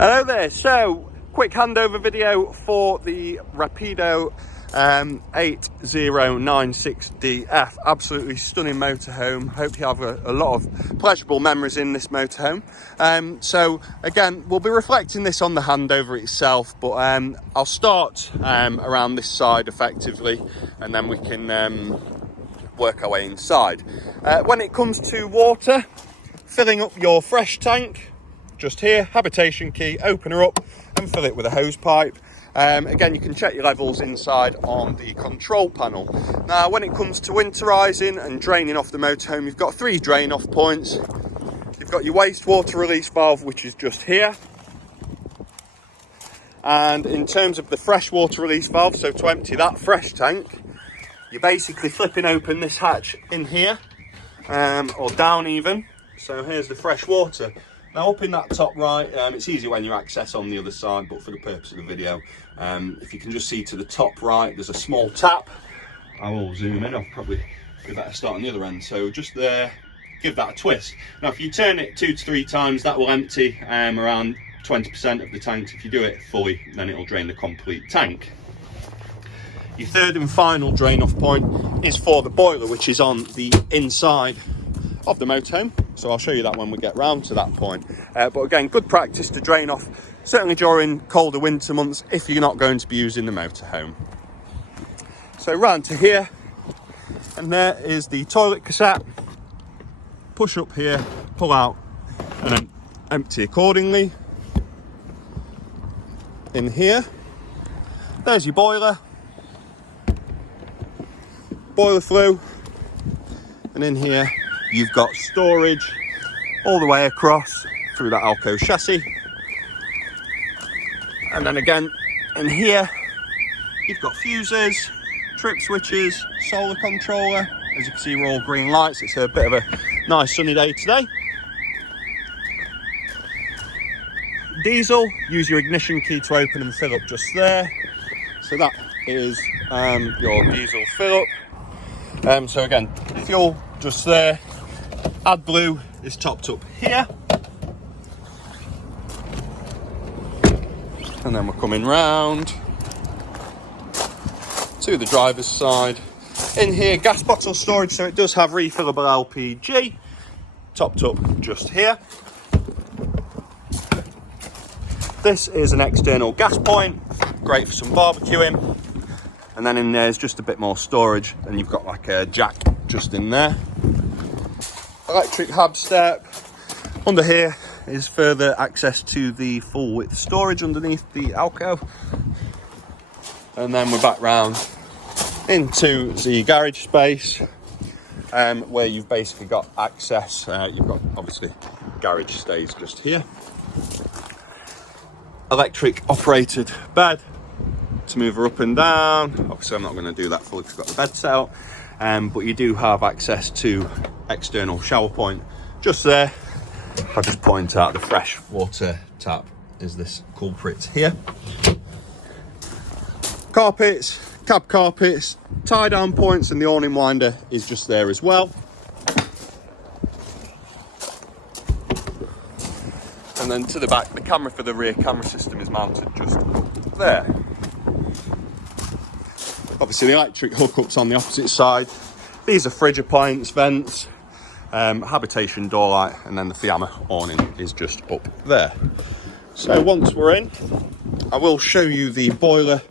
Hello there, so quick handover video for the Rapido 8096DF. Absolutely stunning motorhome. Hope you have a lot of pleasurable memories in this motorhome. So again, we'll be reflecting this on the handover itself, but I'll start around this side effectively, and then we can work our way inside. When it comes to water, filling up your fresh tank, just here, habitation key, open her up and fill it with a hose pipe. Again, you can check your levels inside on the control panel. Now, when it comes to winterizing and draining off the motorhome, you've got 3 drain off points. You've got your wastewater release valve, which is just here. And in terms of the freshwater release valve, so to empty that fresh tank, you're basically flipping open this hatch in here, or down even. So here's the fresh water. Now up in that top right, it's easy when you access on the other side, but for the purpose of the video, if you can just see to the top right, there's a small tap. I will zoom in, I'll probably be better start on the other end. So just there, give that a twist. Now if you turn it 2 to 3 times, that will empty around 20% of the tanks. If you do it fully, then it'll drain the complete tank. Your third and final drain off point is for the boiler, which is on the inside of the motorhome, so I'll show you that when we get round to that point. But again, good practice to drain off, certainly during colder winter months if you're not going to be using the motorhome. So round to here, and there is the toilet cassette. Push up here, pull out, and then empty accordingly. In here, there's your boiler flue, and in here you've got storage all the way across through that Alco chassis. And then again, in here, you've got fuses, trip switches, solar controller. As you can see, we're all green lights. It's a bit of a nice sunny day today. Diesel, use your ignition key to open and fill up just there. So that is your diesel fill up. So again, fuel just there. AdBlue is topped up here, and then we're coming round to the driver's side. In here, gas bottle storage, so it does have refillable LPG topped up just here. This is an external gas point, great for some barbecuing. And then in there is just a bit more storage, and you've got like a jack just in there. Electric hub step. Under here is further access to the full width storage underneath the Alco. And then we're back round into the garage space, where you've basically got access. You've got obviously garage stays just here. Electric operated bed to move her up and down. Obviously I'm not going to do that fully because I've got the bed set up, but you do have access to external shower point just there. I'll just point out the fresh water tap is this culprit here. Carpets, cab carpets, tie down points, and the awning winder is just there as well. And then to the back, the camera for the rear camera system is mounted just there. Obviously the electric hookups on the opposite side. These are fridge appliance vents, habitation door light, and then the Fiamma awning is just up there. So once we're in, I will show you the boiler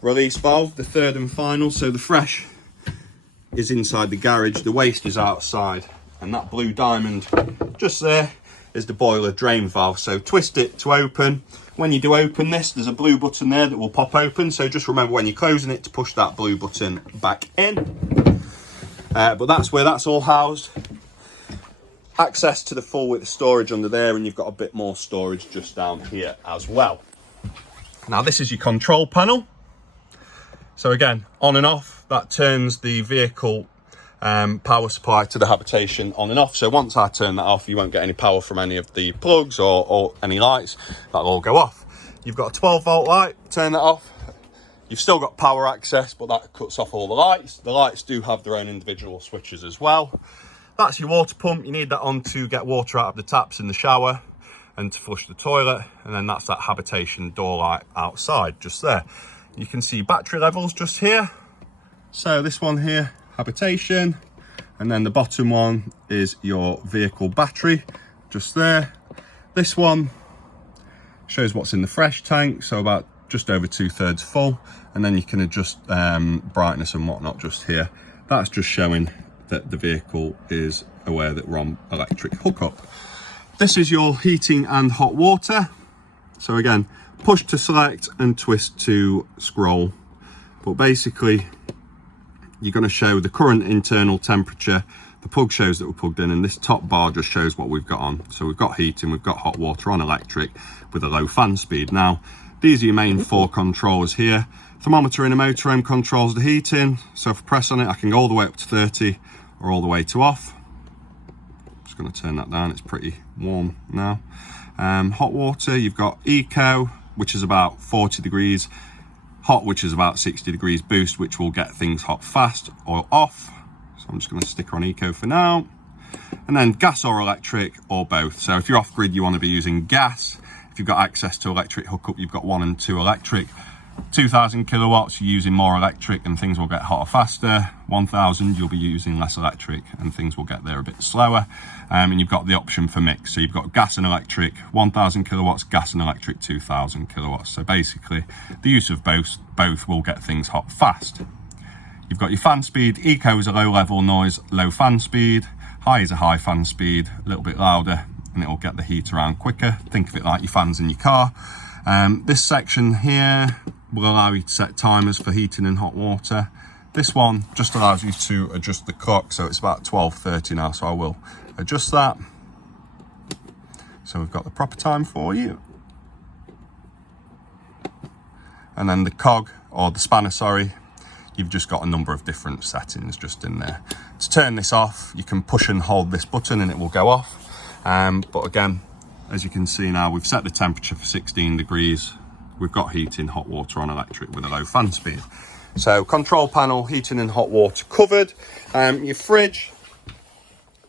release valve, the third and final. So the fresh is inside the garage, the waste is outside, and that blue diamond just there is the boiler drain valve. So twist it to open. When you do open this, there's a blue button there that will pop open. So just remember when you're closing it to push that blue button back in. But that's where that's all housed. Access to the full width storage under there, and you've got a bit more storage just down here as well. Now this is your control panel. So again, on and off, that turns the vehicle power supply to the habitation on and off. So once I turn that off, you won't get any power from any of the plugs or any lights. That'll all go off. You've got a 12-volt light, turn that off. You've still got power access, but that cuts off all the lights. The lights do have their own individual switches as well. That's your water pump. You need that on to get water out of the taps in the shower. and to flush the toilet. And then that's that habitation door light outside, just there. You can see battery levels just here. So this one here, habitation, and then the bottom one is your vehicle battery, just there. This one shows what's in the fresh tank, so about just over 2/3 full, and then you can adjust brightness and whatnot just here. That's just showing that the vehicle is aware that we're on electric hookup. This is your heating and hot water. So again, push to select and twist to scroll. But basically, you're going to show the current internal temperature. The plug shows that we're plugged in, and this top bar just shows what we've got on. So we've got heating, we've got hot water on electric with a low fan speed. Now, these are your main 4 controls here. Thermometer in a motorhome controls the heating. So if I press on it, I can go all the way up to 30 or all the way to off. Just going to turn that down, it's pretty warm now. Hot water, you've got eco, which is about 40 degrees. Hot, which is about 60 degrees. Boost, which will get things hot fast or off. So I'm just going to stick her on eco for now. And then gas or electric or both. So if you're off grid, you want to be using gas. If you've got access to electric hookup, you've got 1 and 2 electric. 2,000 kilowatts, you're using more electric and things will get hotter faster. 1,000, you'll be using less electric and things will get there a bit slower. And you've got the option for mix. So you've got gas and electric, 1,000 kilowatts, gas and electric, 2,000 kilowatts. So basically, the use of both will get things hot fast. You've got your fan speed. Eco is a low level noise, low fan speed. High is a high fan speed, a little bit louder, and it'll get the heat around quicker. Think of it like your fans in your car. This section here will allow you to set timers for heating and hot water. This one just allows you to adjust the clock, so it's about 12:30 now, so I will adjust that. So we've got the proper time for you. And then the cog, or the spanner, sorry, you've just got a number of different settings just in there. To turn this off, you can push and hold this button and it will go off. But again, as you can see now, we've set the temperature for 16 degrees. We've got heating, hot water on electric with a low fan speed. So control panel, heating and hot water covered. Your fridge,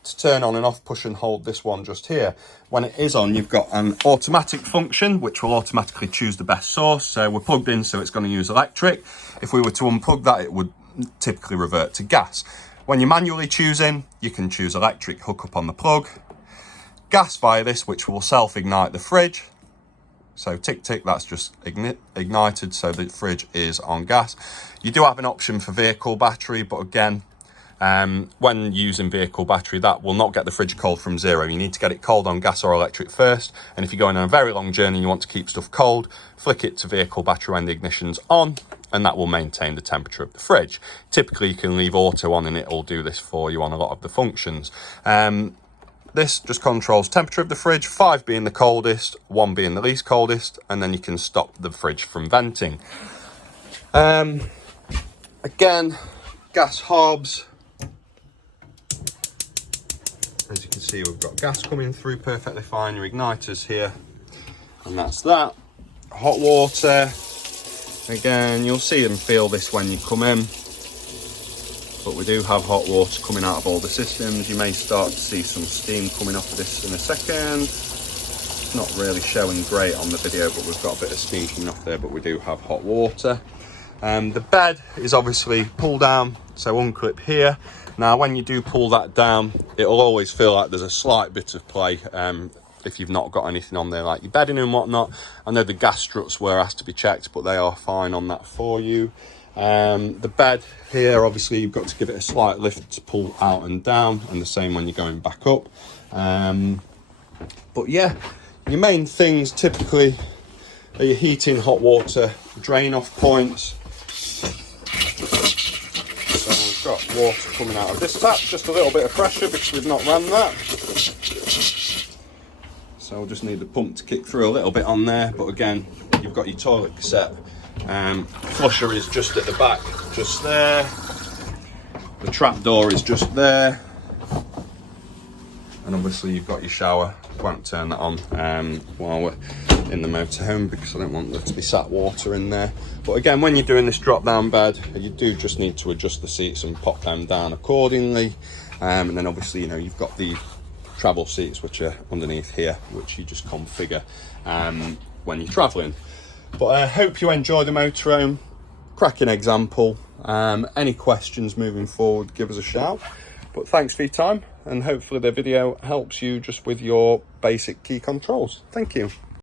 to turn on and off, push and hold this one just here. When it is on, you've got an automatic function, which will automatically choose the best source. So we're plugged in, so it's going to use electric. If we were to unplug that, it would typically revert to gas. When you're manually choosing, you can choose electric, hook up on the plug. Gas via this, which will self-ignite the fridge. So tick tick, that's just ignited, so the fridge is on gas. You do have an option for vehicle battery, but again, when using vehicle battery, that will not get the fridge cold from 0. You need to get it cold on gas or electric first. And if you're going on a very long journey and you want to keep stuff cold, flick it to vehicle battery when the ignition's on, and that will maintain the temperature of the fridge. Typically, you can leave auto on and it will do this for you on a lot of the functions. This just controls temperature of the fridge, 5 being the coldest, 1 being the least coldest, and then you can stop the fridge from venting. Again, gas hobs. As you can see, we've got gas coming through perfectly fine. Your igniter's here, and that's that. Hot water. Again, you'll see and feel this when you come in. But we do have hot water coming out of all the systems. You may start to see some steam coming off of this in a second. It's not really showing great on the video, but we've got a bit of steam coming off there, but we do have hot water. The bed is obviously pull down, so unclip here. Now, when you do pull that down, it'll always feel like there's a slight bit of play if you've not got anything on there like your bedding and whatnot. I know the gas struts were asked to be checked, but they are fine on that for you. The bed here, obviously you've got to give it a slight lift to pull out and down, and the same when you're going back up. But yeah, your main things typically are your heating, hot water, drain off points. So we've got water coming out of this tap, just a little bit of pressure because we've not ran that. So we'll just need the pump to kick through a little bit on there, but again, you've got your toilet cassette. Flusher is just at the back, just there. The trap door is just there, and obviously you've got your shower. Won't turn that on while we're in the motorhome because I don't want there to be sat water in there. But again, when you're doing this drop down bed, you do just need to adjust the seats and pop them down accordingly. And then obviously, you know, you've got the travel seats, which are underneath here, which you just configure when you're traveling. But I hope you enjoy the motorhome. Cracking example. Any questions moving forward, give us a shout. But thanks for your time, and hopefully the video helps you just with your basic key controls. Thank you.